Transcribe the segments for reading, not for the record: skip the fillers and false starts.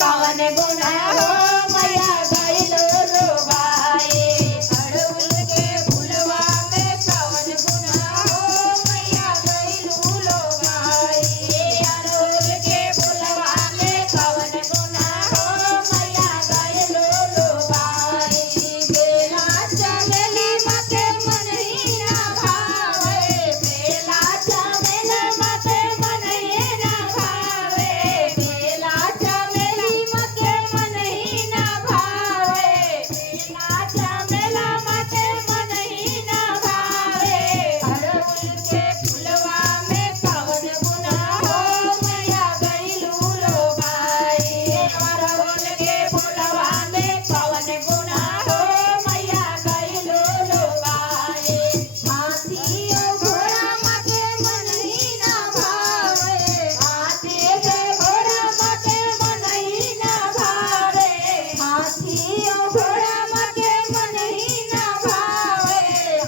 कवन गुना हो मैया गइलो रोबाए अड़हुल के फुलवा में कवन गुना हो मैया गइलो रोबाए अड़हुल के फुलवा में कवन गुना हो मैया गइलो रोबाए बेला चमेली मते मन ही ना भावे बेला चमेली मते मन ही ना भावे बेला चमेली मते मन ही ना भावे बेला चमेला मते मन ही ना भावे अड़हुल के फुलवा में कवन गुना हो मैया गइलो रोबाए अड़हुल के फुलवा में कवन गुना हो मैया गइलो रोबाए हाथी घोड़ा मते मन ही ना भावे हाथी के घोड़ा मते मन ही ना भावे हाथी घोड़ा मते मन ही ना भावे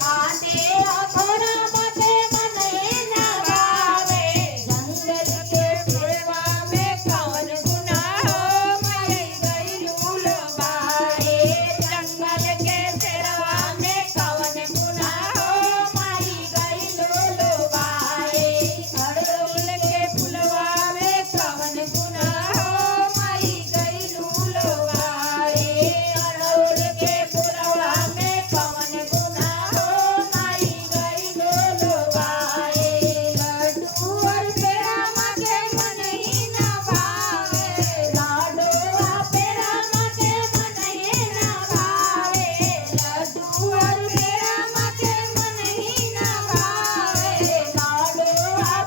हाथी घोड़ा मते मन ही ना भावे जंगल के फुलवा में कवन गुना हो मैया गइलो रोबाए जंगल के सेरवा में कवन गुना हो माई गइलो रोबाए अड़हुल के फुलवा में कवन गुना हो माई गइलो रोबाए अड़हुल के फुलवा में कवन गुना हो माई गइलो रोबाए लड्डू और पेड़ा मते मन ही ना भावे लाडो पेड़ा मते मन ही ना भावे लड्डू और पेड़ा मते मन ही ना भावे लाडो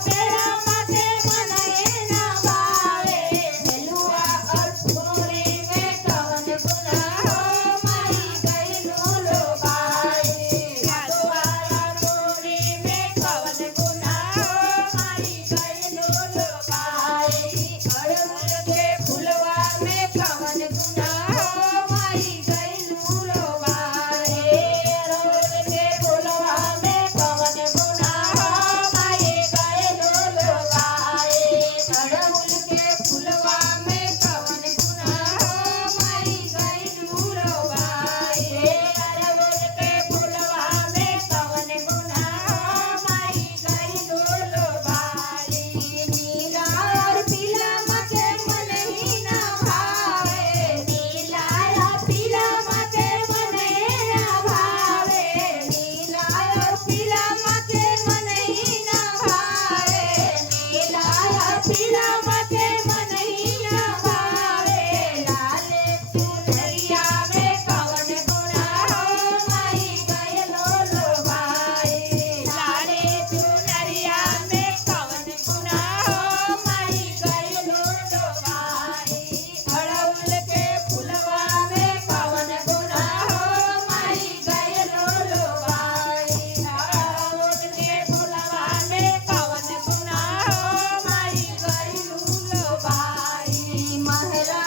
पेड़ा मते मन ही ना भावे हलवा और पूरी में कवन गुना हो माई गइलो रोबाए हलवा और पूरी में कवन गुना हो माई गइलो रोबाए अड़हुल के फुलवा में कवन गुना हो माई गइलो रोबाए अड़हुल के फुलवा में कवन गुना हो माई गइलो रोबाए अड़हुल के फुलवा में कवन गुना हो माई गइलो रोबाए अड़हुल के फुलवा में कवन गुना हो माई गइलो रोबाए नीला और पीला मते मन ही ना भावे नीला और पीला मते मन ही ना भावे नीला और पीला मते मन ही ना भावे नीला और पीला मते मन ही ना भावे लाले चुनरिया में कवन गुना हो माई गइलो रोबाए लाले चुनरिया में कवन गुना हो माई गइलो रोबाए अड़हुल के फुलवा में कवन गुना हो माई गइलो रोबाए अड़हुल के फुलवा में कवन गुना हो माई गइलो रोबाए महरा